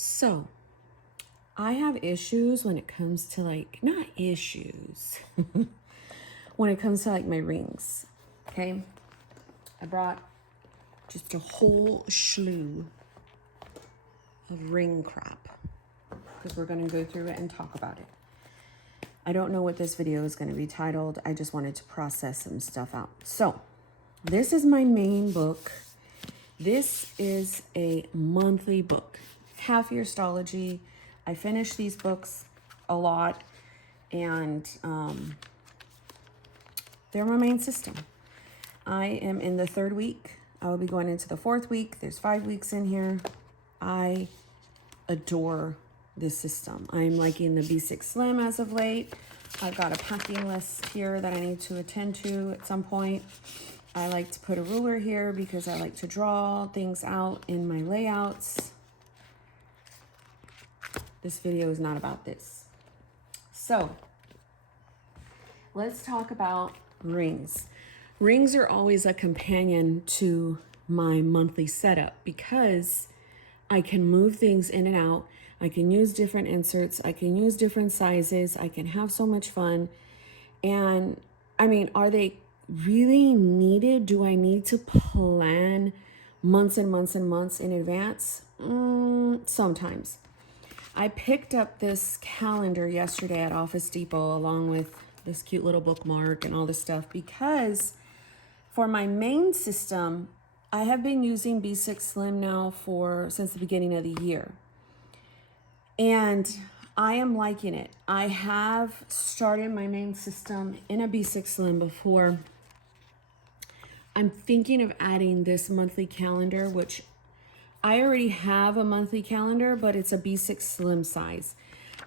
So, I have issues when it comes to not issues, when it comes to my rings. Okay. I brought just a whole slew of ring crap because we're going to go through it and talk about it. I don't know what this video is going to be titled. I just wanted to process some stuff out. So, this is my main book. This is a monthly book. Half Year Astrology. I finish these books a lot, and they're my main system. I am in the 3rd week. I will be going into the 4th week. There's 5 weeks in here. I adore this system. I'm liking the B6 Slim as of late. I've got a packing list here that I need to attend to at some point. I like to put a ruler here because I like to draw things out in my layouts. This video is not about this. So, let's talk about rings. Rings are always a companion to my monthly setup because I can move things in and out. I can use different inserts. I can use different sizes. I can have so much fun. And I mean, are they really needed? Do I need to plan months and months and months in advance? Sometimes. I picked up this calendar yesterday at Office Depot along with this cute little bookmark and all this stuff because for my main system, I have been using B6 Slim now since the beginning of the year. And I am liking it. I have started my main system in a B6 Slim before. I'm thinking of adding this monthly calendar, which I already have a monthly calendar, but it's a B6 Slim size.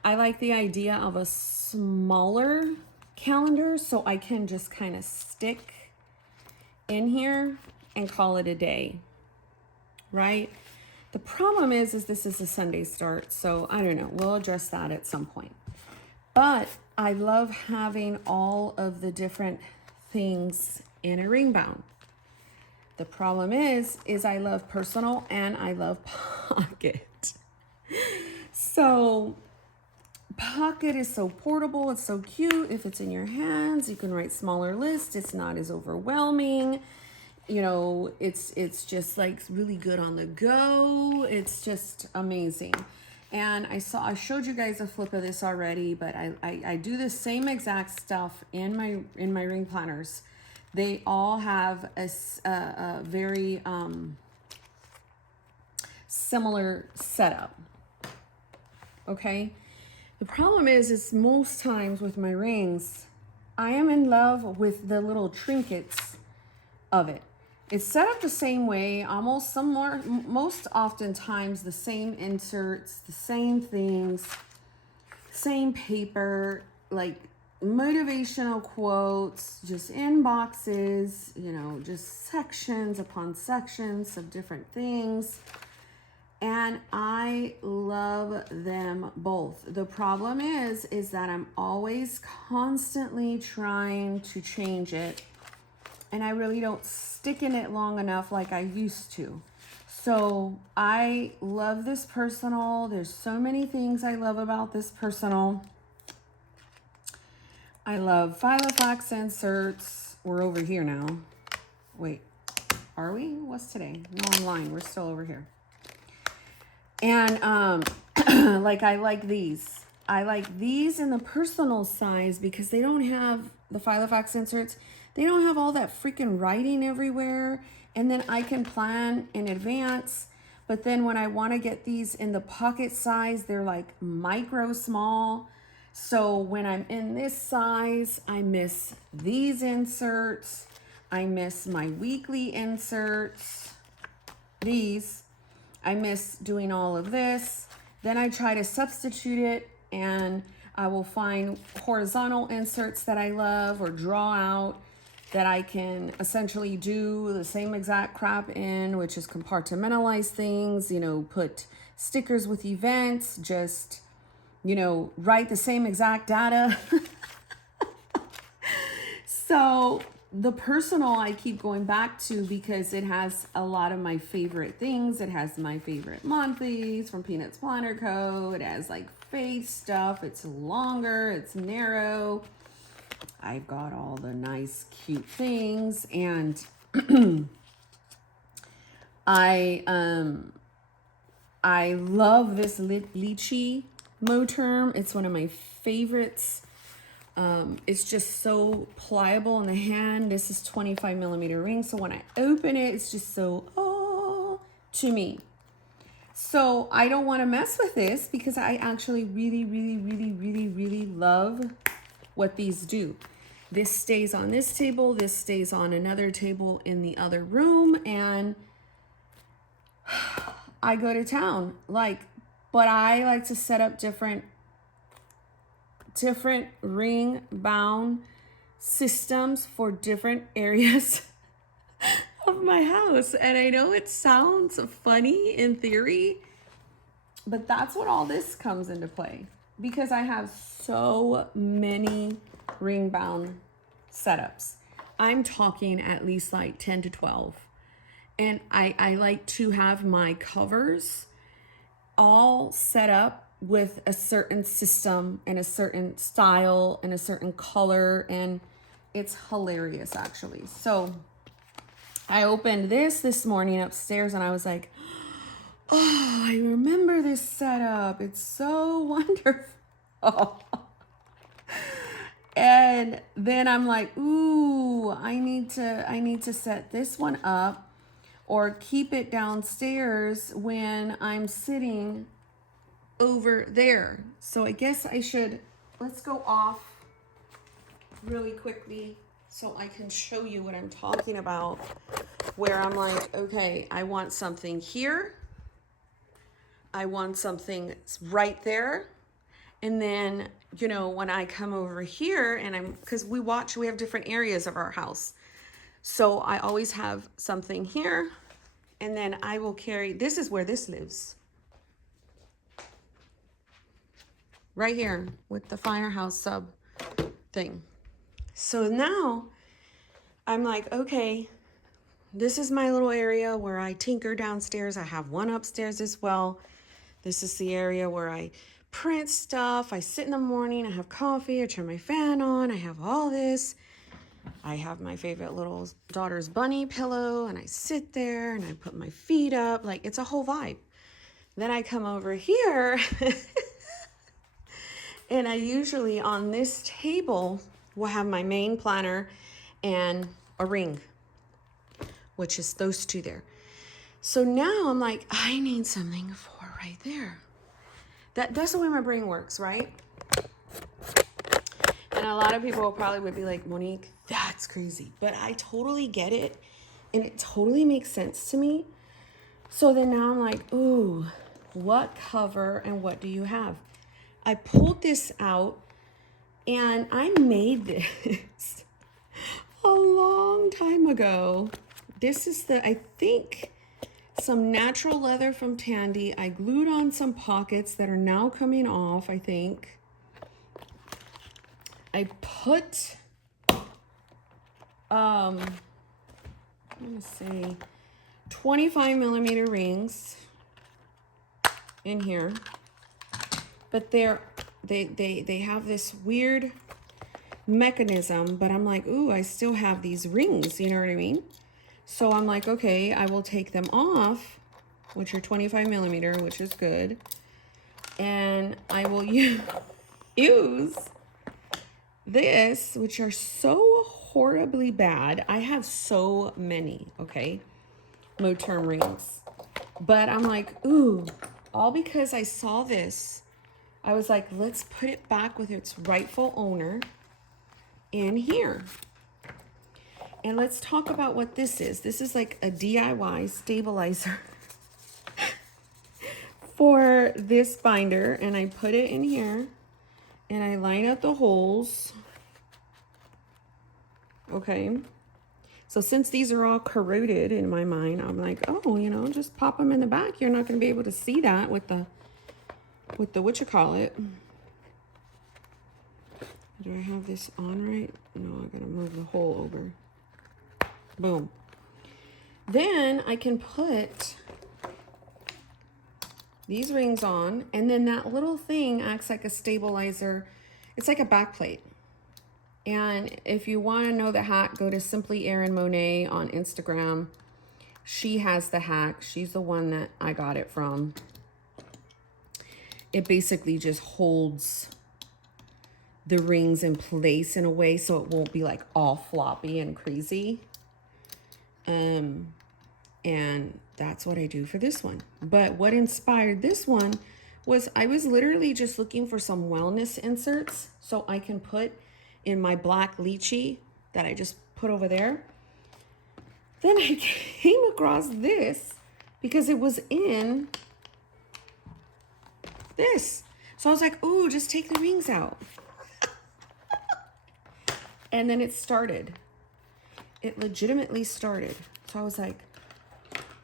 I like the idea of a smaller calendar so I can just kind of stick in here and call it a day, right? The problem is this is a Sunday start, so I don't know. We'll address that at some point. But I love having all of the different things in a ring bound. The problem is I love personal and I love pocket. So pocket is so portable. It's so cute. If it's in your hands, you can write smaller lists. It's not as overwhelming. You know, it's just really good on the go. It's just amazing. And I showed you guys a flip of this already, but I do the same exact stuff in my ring planners. They all have a very similar setup. Okay. The problem is most times with my rings, I am in love with the little trinkets of it. It's set up the same way, most oftentimes the same inserts, the same things, same paper, motivational quotes, just in boxes, just sections upon sections of different things. And I love them both. The problem is that I'm always constantly trying to change it. And I really don't stick in it long enough like I used to. So I love this personal. There's so many things I love about this personal. I love Filofax inserts. We're over here now. Wait, are we? What's today? No, I'm lying. We're still over here. And I like these. I like these in the personal size because they don't have the Filofax inserts. They don't have all that freaking writing everywhere. And then I can plan in advance. But then when I want to get these in the pocket size, they're micro small. So when I'm in this size, I miss these inserts. I miss my weekly inserts. These. I miss doing all of this. Then I try to substitute it and I will find horizontal inserts that I love or draw out that I can essentially do the same exact crap in, which is compartmentalize things, put stickers with events, just, write the same exact data. So the personal I keep going back to because it has a lot of my favorite things. It has my favorite monthlies from Peanuts Planner Co. It has like faith stuff. It's longer, it's narrow. I've got all the nice cute things, and I love this lychee Moterm. It's one of my favorites. It's just so pliable in the hand. This is 25 millimeter ring. So when I open it, it's just so, oh, to me. So I don't want to mess with this because I actually really, really, really, really, really love what these do. This stays on this table. This stays on another table in the other room. And I go to town, but I like to set up different ring bound systems for different areas of my house. And I know it sounds funny in theory, but that's what all this comes into play, because I have so many ring bound setups. I'm talking at least like 10 to 12. And I like to have my covers all set up with a certain system and a certain style and a certain color, and it's hilarious actually. So I opened this morning upstairs and I was like, oh, I remember this setup. It's so wonderful. And then I'm like, ooh, I need to set this one up or keep it downstairs when I'm sitting over there. So I guess I should, let's go off really quickly so I can show you what I'm talking about, where I'm like, okay, I want something here. I want something right there. And then, you know, when I come over here and because we have different areas of our house. So I always have something here, and then I will carry, this is where this lives. Right here with the Firehouse sub thing. So now I'm like, okay, this is my little area where I tinker downstairs. I have one upstairs as well. This is the area where I print stuff. I sit in the morning, I have coffee, I turn my fan on, I have all this. I have my favorite little daughter's bunny pillow, and I sit there and I put my feet up. Like, it's a whole vibe. Then I come over here and I usually on this table will have my main planner and a ring, which is those two there. So now I'm like, I need something for right there. That's the way my brain works, right? And a lot of people would be like, Monique, that's crazy. But I totally get it. And it totally makes sense to me. So then now I'm like, ooh, what cover and what do you have? I pulled this out and I made this a long time ago. This is I think, some natural leather from Tandy. I glued on some pockets that are now coming off, I think. I put, I'm gonna say 25 millimeter rings in here, but they have this weird mechanism, but I'm like, ooh, I still have these rings, you know what I mean? So I'm like, okay, I will take them off, which are 25 millimeter, which is good. And I will use this, which are so horribly bad. I have so many, okay, Moterm rings. But I'm like, ooh, all because I saw this. I was like, let's put it back with its rightful owner in here. And let's talk about what this is. This is like a DIY stabilizer for this binder. And I put it in here and I line up the holes. Okay. So since these are all corroded in my mind, I'm like, oh, you know, just pop them in the back. You're not going to be able to see that with the whatchamacallit. Do I have this on right? No, I got to move the hole over. Boom. Then I can put these rings on, and then that little thing acts like a stabilizer. It's like a back plate. And if you want to know the hack, go to Simply Erin Monet on Instagram. She has the hack. She's the one that I got it from. It basically just holds the rings in place in a way so it won't be like all floppy and crazy. And that's what I do for this one. But what inspired this one was I was literally just looking for some wellness inserts so I can put in my black lychee that I just put over there. Then I came across this because it was in this. So I was like, ooh, just take the rings out. And then it started. It legitimately started. So I was like,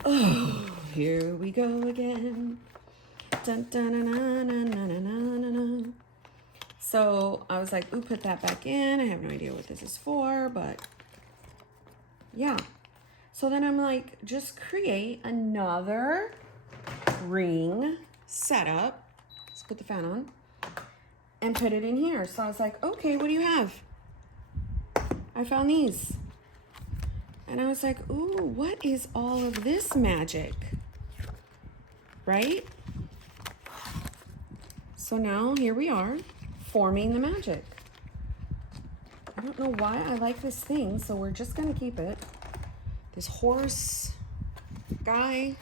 oh, here we go again. Dun, dun, dun, dun, dun, dun, dun, dun, dun. So I was like, ooh, put that back in. I have no idea what this is for, but yeah. So then I'm like, just create another ring setup. Let's put the fan on and put it in here. So I was like, okay, what do you have? I found these. And I was like, ooh, what is all of this magic? Right? So now here we are forming the magic. I don't know why I like this thing, so we're just gonna keep it. This horse guy.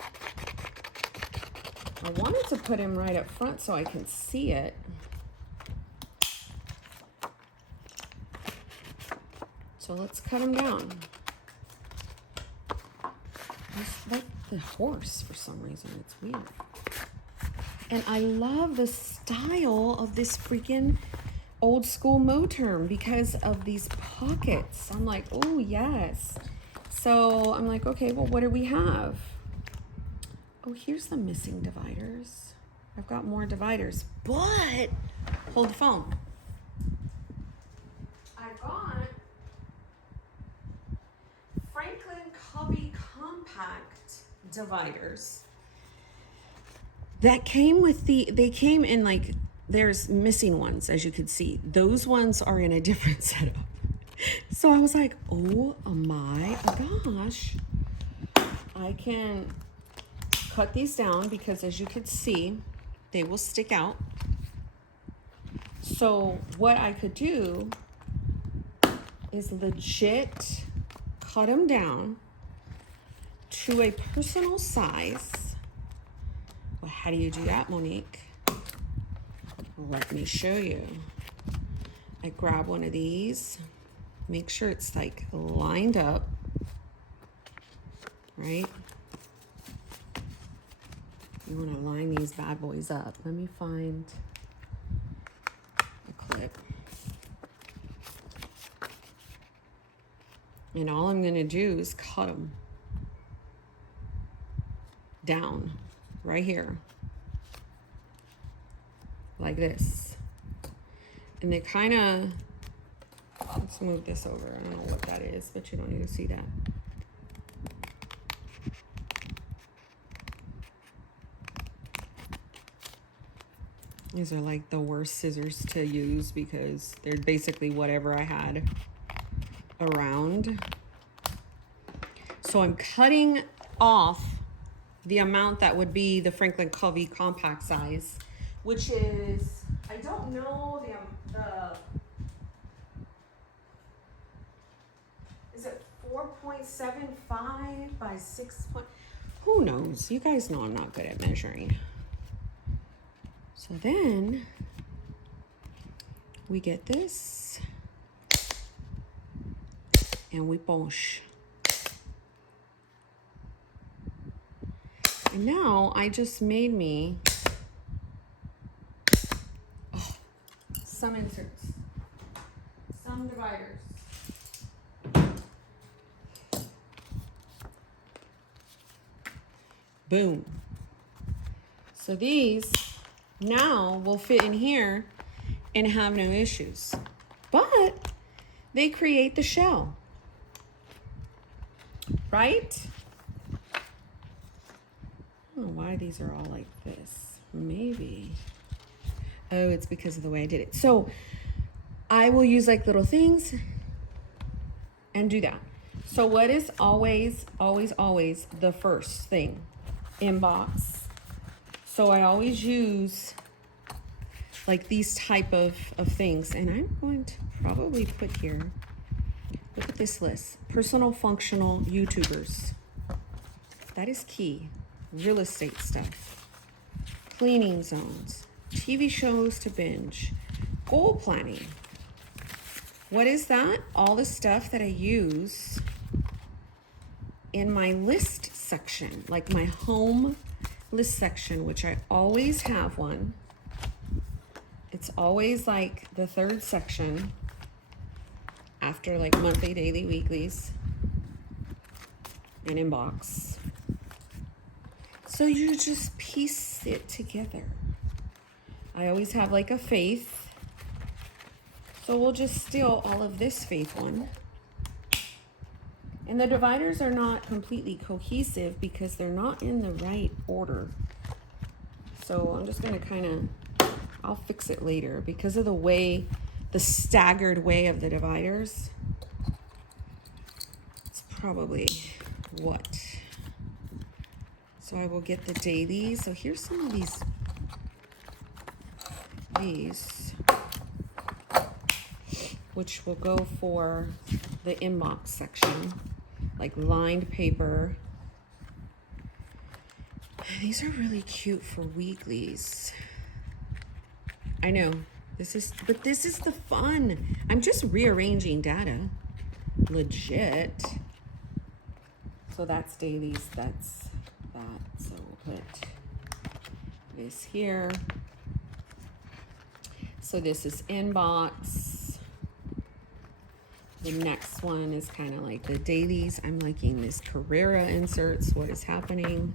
I wanted to put him right up front so I can see it. So let's cut him down. I like the horse for some reason. It's weird. And I love the style of this freaking old school Moterm because of these pockets. I'm like, oh yes. So I'm like, okay, well, what do we have? Oh, here's the missing dividers. I've got more dividers, but hold the phone. I've got Franklin Covey compact dividers that came with they came in like, there's missing ones, as you could see. Those ones are in a different setup. So I was like, oh my gosh, I can cut these down because as you could see, they will stick out. So what I could do is legit cut them down to a personal size. Well, how do you do that, Monique? Let me show you. I grab one of these, make sure it's like lined up, right? You want to line these bad boys up. Let me find a clip. And all I'm going to do is cut them down right here. Like this. And they kind of, let's move this over. I don't know what that is, but you don't need to see that. These are like the worst scissors to use because they're basically whatever I had around. So I'm cutting off the amount that would be the Franklin Covey compact size, which is, I don't know the is it 4.75 by 6 point, who knows? You guys know I'm not good at measuring. So then we get this and we punch. And now I just made me some inserts, some dividers. Boom. So these now will fit in here and have no issues. But they create the shell. right? I don't know why these are all like this. Maybe. Oh, it's because of the way I did it. So I will use like little things and do that. So what is always, always, always the first thing? Inbox. So I always use like these type of things. And I'm going to probably put here, look at this list. Personal functional YouTubers. That is key. Real estate stuff. Cleaning zones. TV shows to binge. Goal planning. What is that? All the stuff that I use in my list section, like my home list section, which I always have one. It's always like the third section after like monthly, daily, weeklies, and inbox. So you just piece it together. I always have like a faith. So we'll just steal all of this faith one. And the dividers are not completely cohesive because they're not in the right order. So I'm just gonna kind of, I'll fix it later because of the way, the staggered way of the dividers. It's probably what. So I will get the daily. So here's some of these, which will go for the inbox section, like lined paper. These are really cute for weeklies. I know, but this is the fun. I'm just rearranging data, legit. So that's dailies, that's that. So we'll put this here. So this is inbox. The next one is kind of like the dailies. I'm liking this Carrera inserts. What is happening?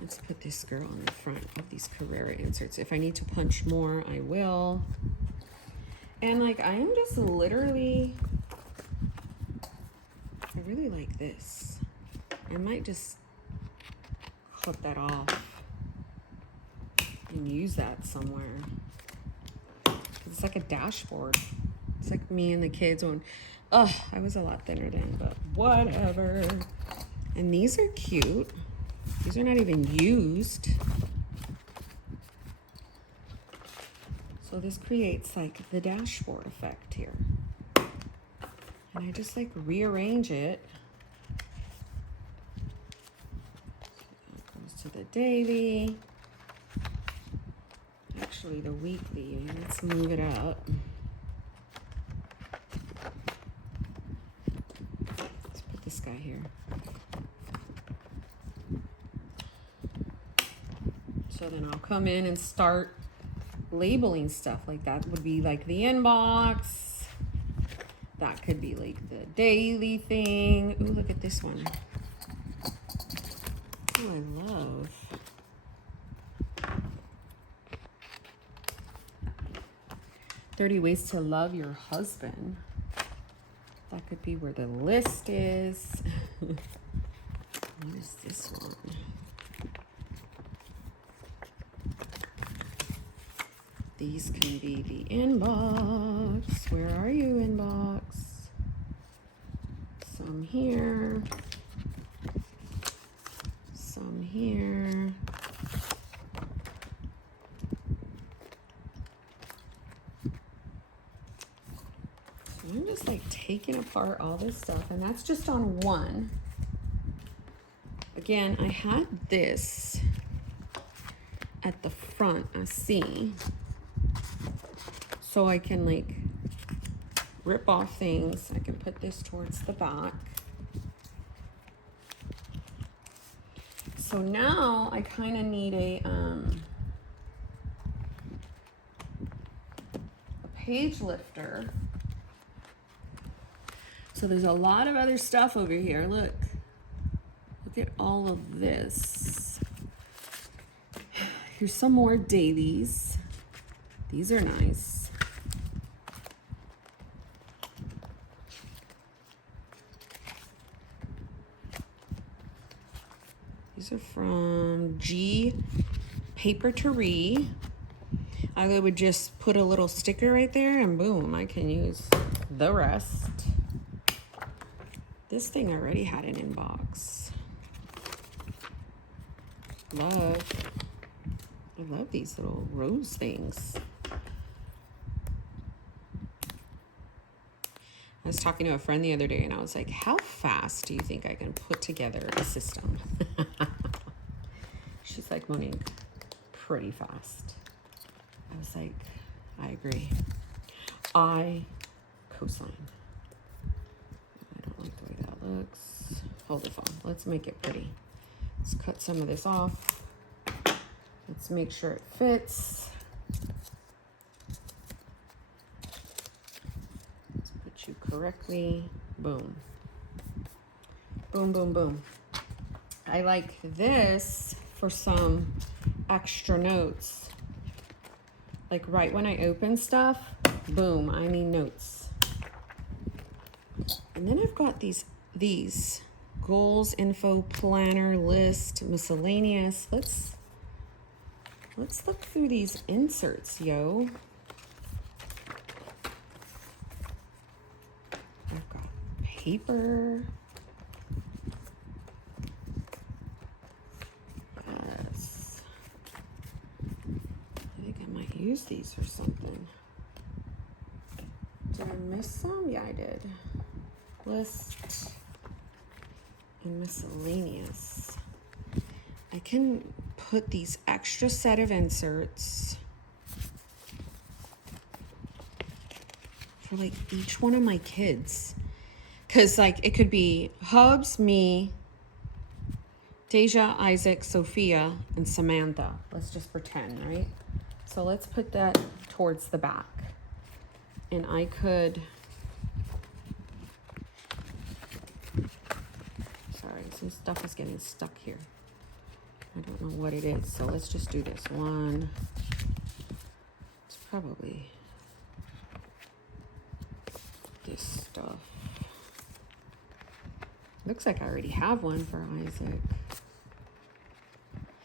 Let's put this girl on the front of these Carrera inserts. If I need to punch more, I will. And like, I am just literally, I really like this. I might just clip that off and use that somewhere. It's like a dashboard. It's like me and the kids going, oh, I was a lot thinner then, but whatever. And these are cute. These are not even used. So this creates like the dashboard effect here. And I just like rearrange it. That goes to the daily. Actually the weekly, let's move it up. Let's put this guy here. So then I'll come in and start labeling stuff. Like that would be like the inbox. That could be like the daily thing. Ooh, look at this one. Oh, I love. "30 Ways to Love Your Husband." That could be where the list is. What is this one? These can be the inbox. Where are you, inbox? Some here. Some here. So I'm just like taking apart all this stuff, and that's just on one. Again, I had this at the front, I see. So I can like rip off things. I can put this towards the back. So now I kind of need a page lifter. So there's a lot of other stuff over here. Look at all of this. Here's some more dailies. These are nice. These are from G Paper to Re. I would just put a little sticker right there and boom, I can use the rest. This thing already had an inbox. I love these little rose things. I was talking to a friend the other day and I was like, how fast do you think I can put together a system? She's like, Monique, pretty fast. I was like, I agree. I co-sign. I don't like the way that looks. Hold the phone. Let's make it pretty. Let's cut some of this off. Let's make sure it fits. Let's put you correctly. Boom. Boom, boom, boom. I like this for some extra notes. Like right when I open stuff, boom, I need notes. And then I've got these goals, info, planner, list, miscellaneous. Let's look through these inserts, yo. I've got paper. Yes. I think I might use these for something. Did I miss some? Yeah, I did. List and miscellaneous. I can put these extra set of inserts for like each one of my kids. Cause like it could be Hubs, me, Deja, Isaac, Sophia, and Samantha. Let's just pretend, right? So let's put that towards the back. And I could, sorry, some stuff is getting stuck here. I don't know what it is, so let's just do this one. It's probably this stuff. Looks like I already have one for Isaac.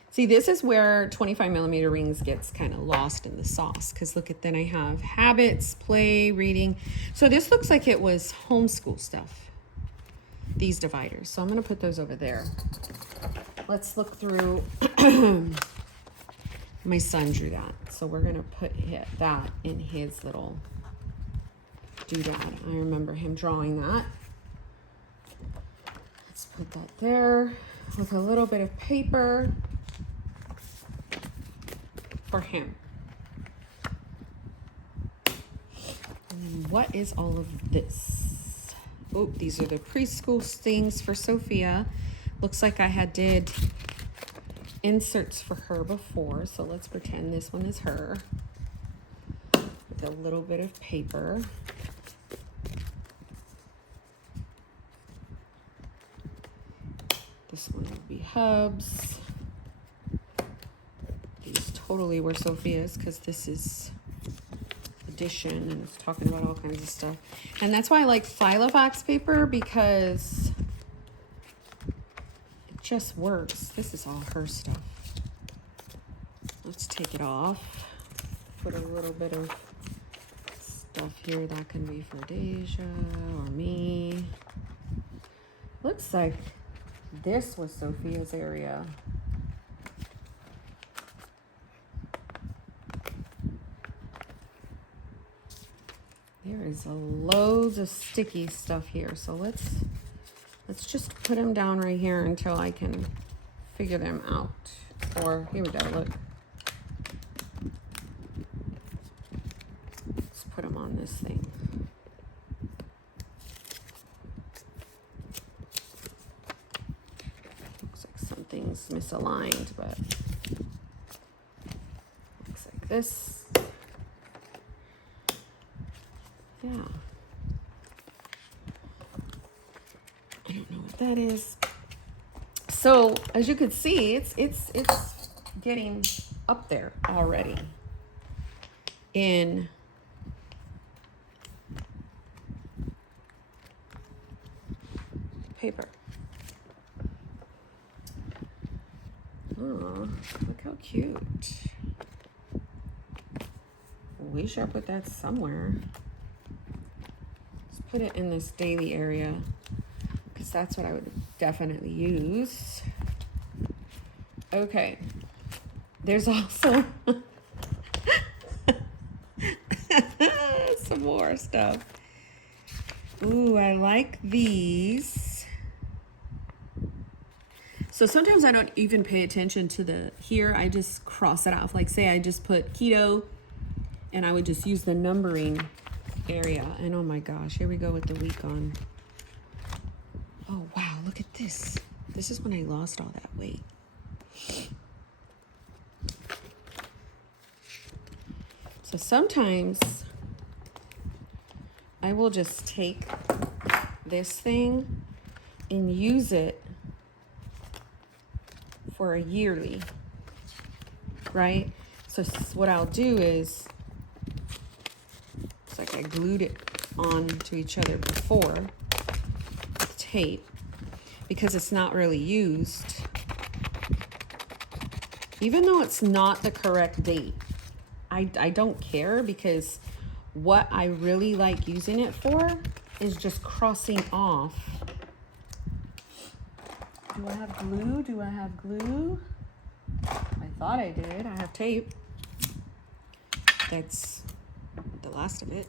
See, this is where 25mm rings gets kind of lost in the sauce, because look at, then I have habits, play, reading. So this looks like it was homeschool stuff, these dividers. So I'm going to put those over there. Let's look through. My son drew that, so we're going to put that in his little doodad. I remember him drawing that. Let's put that there with a little bit of paper for him. And then what is all of this? Oh, these are the preschool things for Sophia. Looks like I did inserts for her before, so let's pretend this one is her with a little bit of paper. This one will be Hubs. These totally were Sophia's, because this is edition and it's talking about all kinds of stuff. And that's why I like Filofax paper, because it just works. This is all her stuff. Let's take it off. Put a little bit of stuff here that can be for Deja or me. Looks like this was Sophia's area. There is loads of sticky stuff here. So let's just put them down right here until I can figure them out. Or here we go, look. Let's put them on this thing. Looks like something's misaligned, but looks like this. Yeah. I don't know what that is. So as you could see, it's getting up there already in paper. How cute. We should put that somewhere. Let's put it in this daily area because that's what I would definitely use. Okay. There's also some more stuff. Ooh, I like these. So sometimes I don't even pay attention to the here. I just cross it off. Like say I just put keto and I would just use the numbering area. And oh my gosh, here we go with the week on. Oh wow, look at this. This is when I lost all that weight. So sometimes I will just take this thing and use it for a yearly, right? So what I'll do is, it's like I glued it on to each other before with tape because it's not really used. Even though it's not the correct date, I don't care because what I really like using it for is just crossing off. Do I have glue? Do I have glue? I thought I did. I have tape. That's the last of it.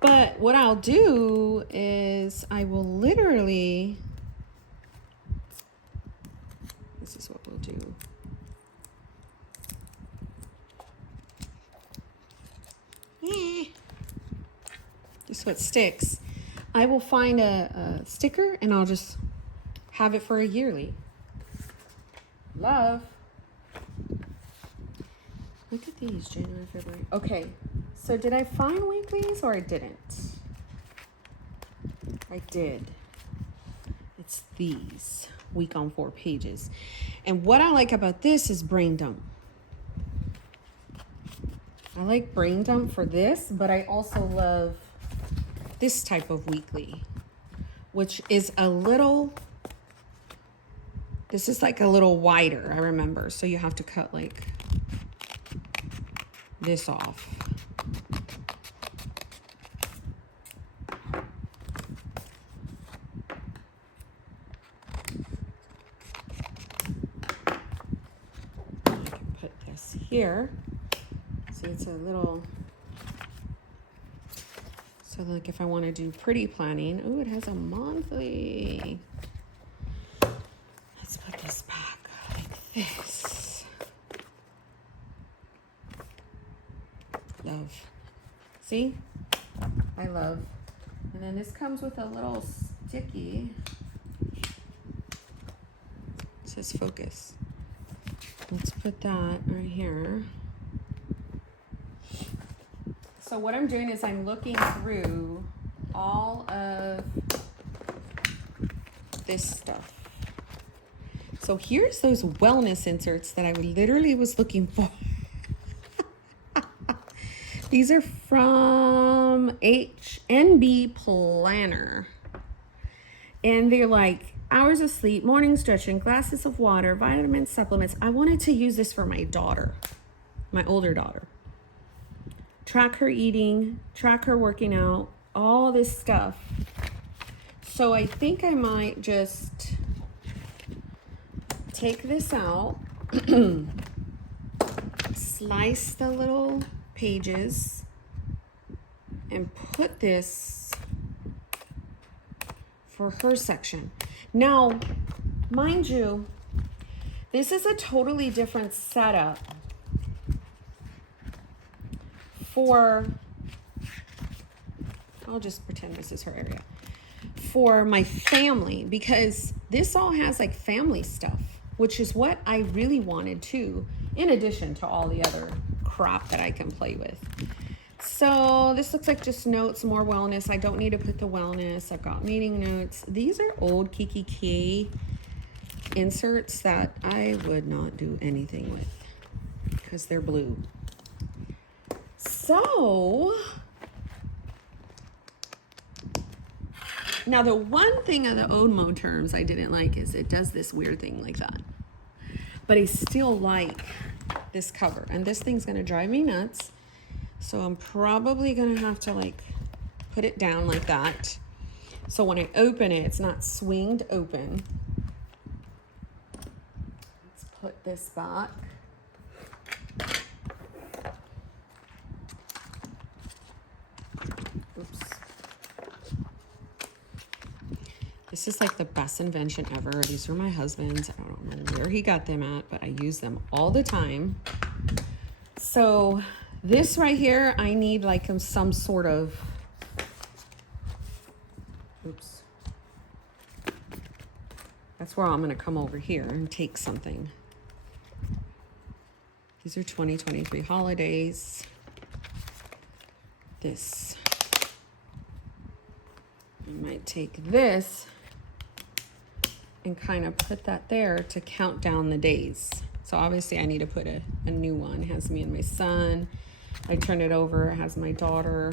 But what I'll do is I will literally, this is what we'll do. Just so it sticks. I will find a sticker and I'll just have it for a yearly. Love. Look at these, January, February. Okay, so did I find weeklies or I didn't? I did. It's these, week on 4 pages. And what I like about this is brain dump. I like brain dump for this, but I also love this type of weekly, which is a little, this is like a little wider, I remember. So you have to cut like this off. I can put this here. See, it's a little, so like if I want to do pretty planning, oh, it has a monthly. Let's put this back like this. Love. See? I love. And then this comes with a little sticky. It says focus. Let's put that right here. So what I'm doing is I'm looking through all of this stuff. So here's those wellness inserts that I literally was looking for. These are from HNB Planner. And they're like hours of sleep, morning stretching, glasses of water, vitamins, supplements. I wanted to use this for my daughter, my older daughter. Track her eating, track her working out, all this stuff. So I think I might just take this out, slice the little pages, and put this for her section. Now, mind you, this is a totally different setup for, I'll just pretend this is her area, for my family, because this all has like family stuff, which is what I really wanted too, in addition to all the other crap that I can play with. So this looks like just notes, more wellness. I don't need to put the wellness. I've got meeting notes. These are old Kiki K inserts that I would not do anything with because they're blue. So now the one thing of the old Moterms I didn't like is it does this weird thing like that. but I still like this cover, and this thing's gonna drive me nuts. So I'm probably gonna have to like put it down like that. So when I open it, it's not swinged open. Let's put this back. Oops. This is like the best invention ever. These were my husband's. I don't know where he got them at, but I use them all the time. So this right here, I need like some sort of, oops. That's where I'm gonna come over here and take something. These are 2023 holidays. This. I might take this and kind of put that there to count down the days. So obviously I need to put a new one. It has me and my son. I turn it over, it has my daughter.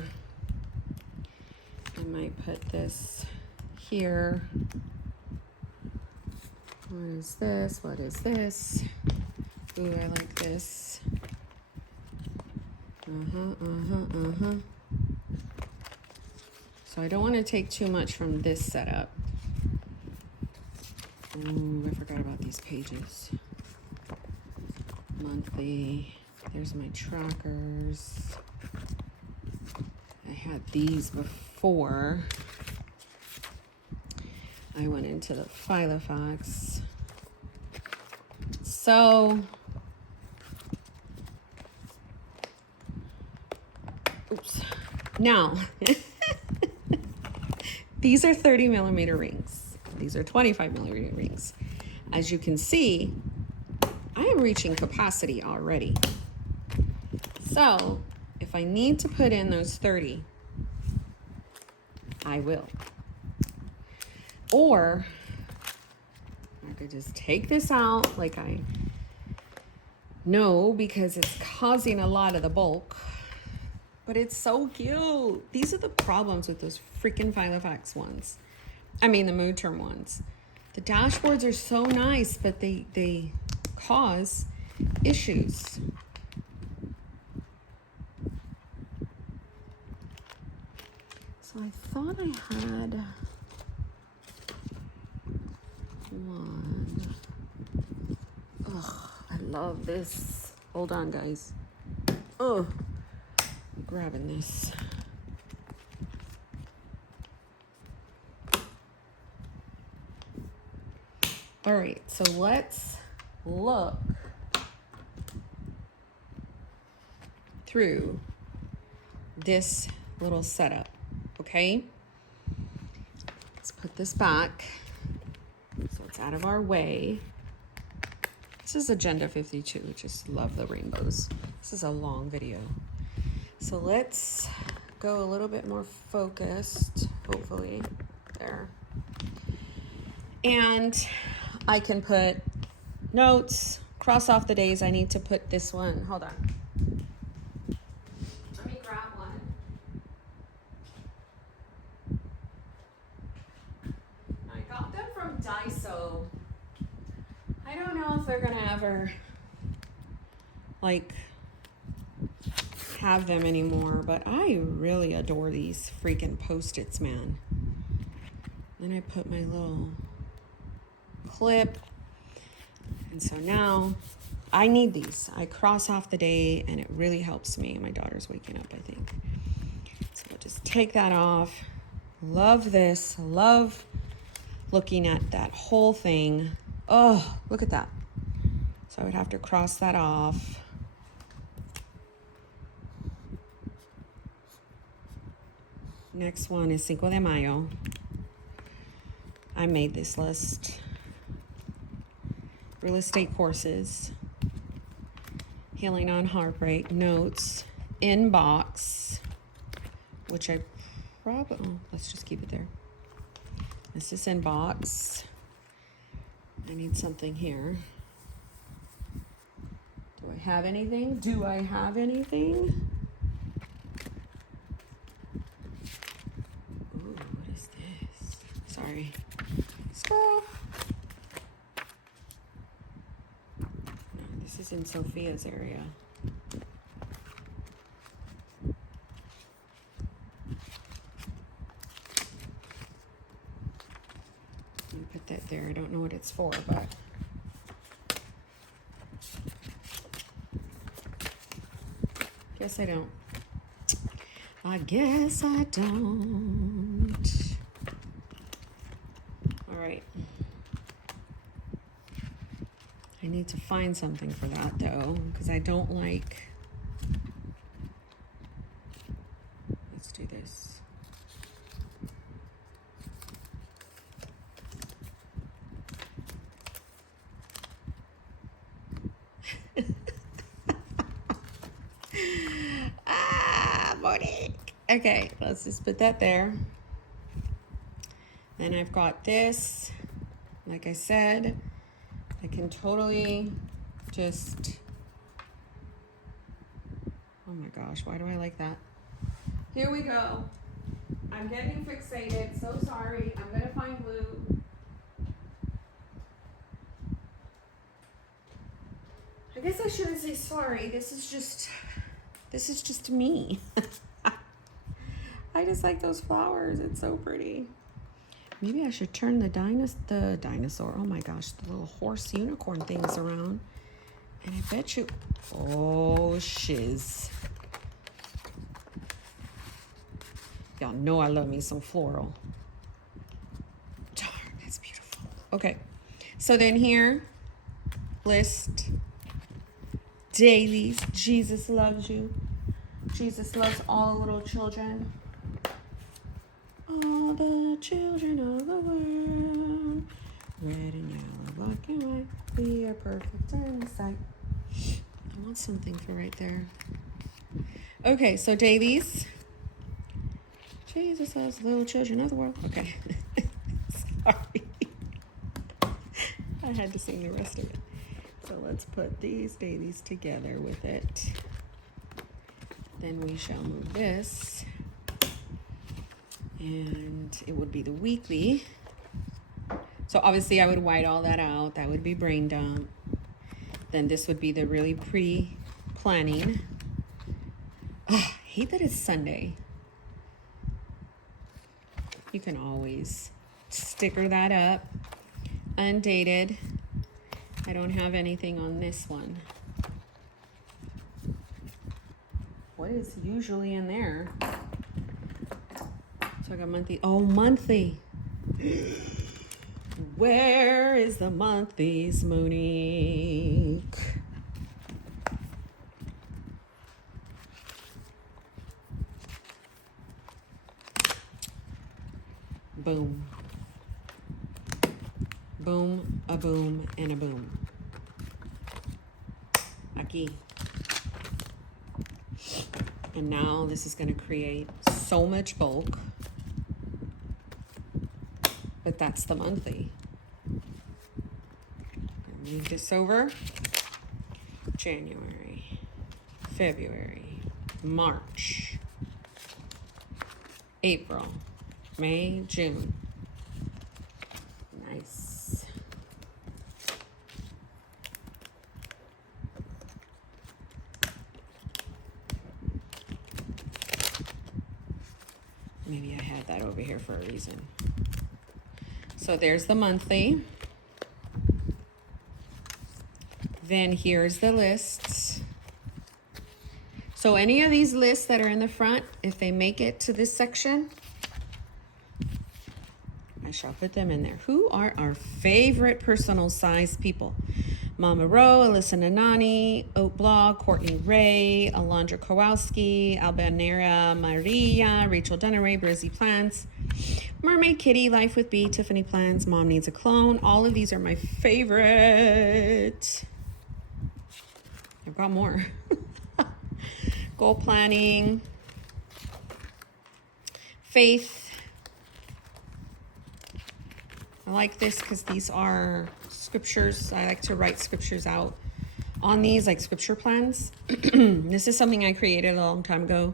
I might put this here. What is this? What is this? Ooh, I like this. So I don't want to take too much from this setup. Ooh, I forgot about these pages. Monthly. There's my trackers. I had these before I went into the Filofax. So, oops. Now, these are 30 millimeter rings. These are 25 millimeter rings. As you can see, I am reaching capacity already. So if I need to put in those 30, I will. Or I could just take this out like I know, because it's causing a lot of the bulk. But it's so cute. These are the problems with those freaking Filofax ones. I mean the Moterm ones. The dashboards are so nice, but they cause issues. So I thought I had one. Ugh, I love this. Hold on, guys. Ugh, I'm grabbing this. All right, so let's look through this little setup, okay? Let's put this back so it's out of our way. This is Agenda 52, just love the rainbows. This is a long video. So let's go a little bit more focused, hopefully, there. And I can put notes, cross off the days I need to put this one. Hold on. Let me grab one. I got them from Daiso. I don't know if they're gonna ever like have them anymore, but I really adore these freaking Post-its, man. Then I put my little clip, and so now I need these. I cross off the day and it really helps me. My daughter's waking up, I think. So I'll just take that off. Love this. Love looking at that whole thing. Oh, look at that. So I would have to cross that off. Next one is Cinco de Mayo. I made this list. Real estate courses, healing on heartbreak, notes, inbox, which I probably, oh, let's just keep it there. This is inbox. I need something here. Do I have anything? Do I have anything? Ooh, what is this? Sorry. Scroll. is in Sophia's area. Let me put that there. I don't know what it's for, but guess I don't. I guess I don't. All right. I need to find something for that though, because I don't like. Let's do this. Monique. Okay, let's just put that there. Then I've got this. Like I said, I can totally just, oh my gosh, why do I like that? Here we go. I'm getting fixated, so sorry. I'm gonna find glue. I guess I shouldn't say sorry. This is just me. I just like those flowers. It's so pretty. Maybe I should turn the dinosaur, oh my gosh, the little horse unicorn things around. And I bet you, oh shiz. Y'all know I love me some floral. Darn, that's beautiful. Okay, so then here, list dailies. Jesus loves you. Jesus loves all little children. All the children of the world, red and yellow, black and white, we are perfect in sight. I want something for right there. Okay, so dailies. Jesus loves little children of the world. Okay. Sorry. I had to sing the rest of it. So let's put these dailies together with it. Then we shall move this. And it would be the weekly. So obviously I would white all that out. That would be brain dump. Then this would be the really pre-planning. Oh, I hate that it's Sunday. You can always sticker that up. Undated. I don't have anything on this one. What is usually in there? So I got monthly. Oh, monthly. Where is the monthlies, Monique? Boom. Boom, a boom, and a boom. Aquí. And now this is going to create so much bulk. But that's the monthly. Move this over. January, February, March, April, May, June. Nice. Maybe I had that over here for a reason. So there's the monthly. Then here's the lists. So any of these lists that are in the front, if they make it to this section, I shall put them in there. Who are our favorite personal size people? Mama Rowe, Alyssa Nanani, Oat Blog, Courtney Ray, Alondra Kowalski, Albanera Maria, Rachel Dunneray, Brizzy Plants, Mermaid Kitty, Life with Bee, Tiffany Plans, Mom Needs a Clone. All of these are my favorite. I've got more. Goal planning. Faith. I like this because these are scriptures. I like to write scriptures out on these, like scripture plans. This is something I created a long time ago.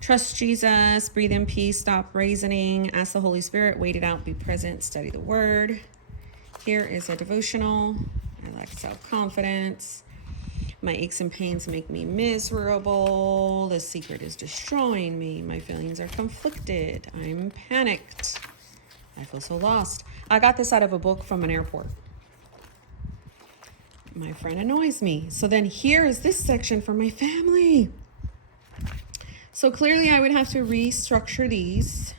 Trust Jesus, breathe in peace, stop reasoning, ask the Holy Spirit, wait it out, be present, study the word. Here is a devotional. I like self-confidence. My aches and pains make me miserable. The secret is destroying me. My feelings are conflicted. I'm panicked. I feel so lost. I got this out of a book from an airport. My friend annoys me. So then here is this section for my family. So clearly I would have to restructure these.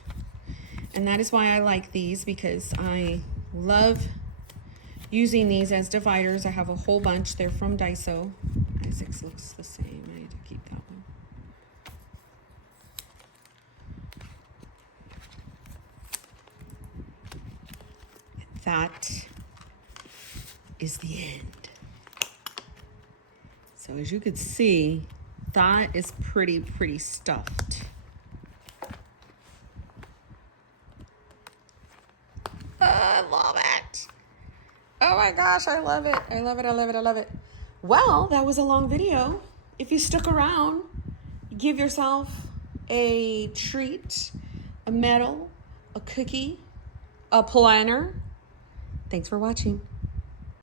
And that is why I like these, because I love using these as dividers. I have a whole bunch. They're from Daiso. Isaac's looks the same. I need to keep that one. That is the end. So as you could see, that is pretty stuffed. I love it. Oh my gosh, I love it. I love it, I love it, I love it. Well, that was a long video. If you stuck around, give yourself a treat, a medal, a cookie, a planner. Thanks for watching.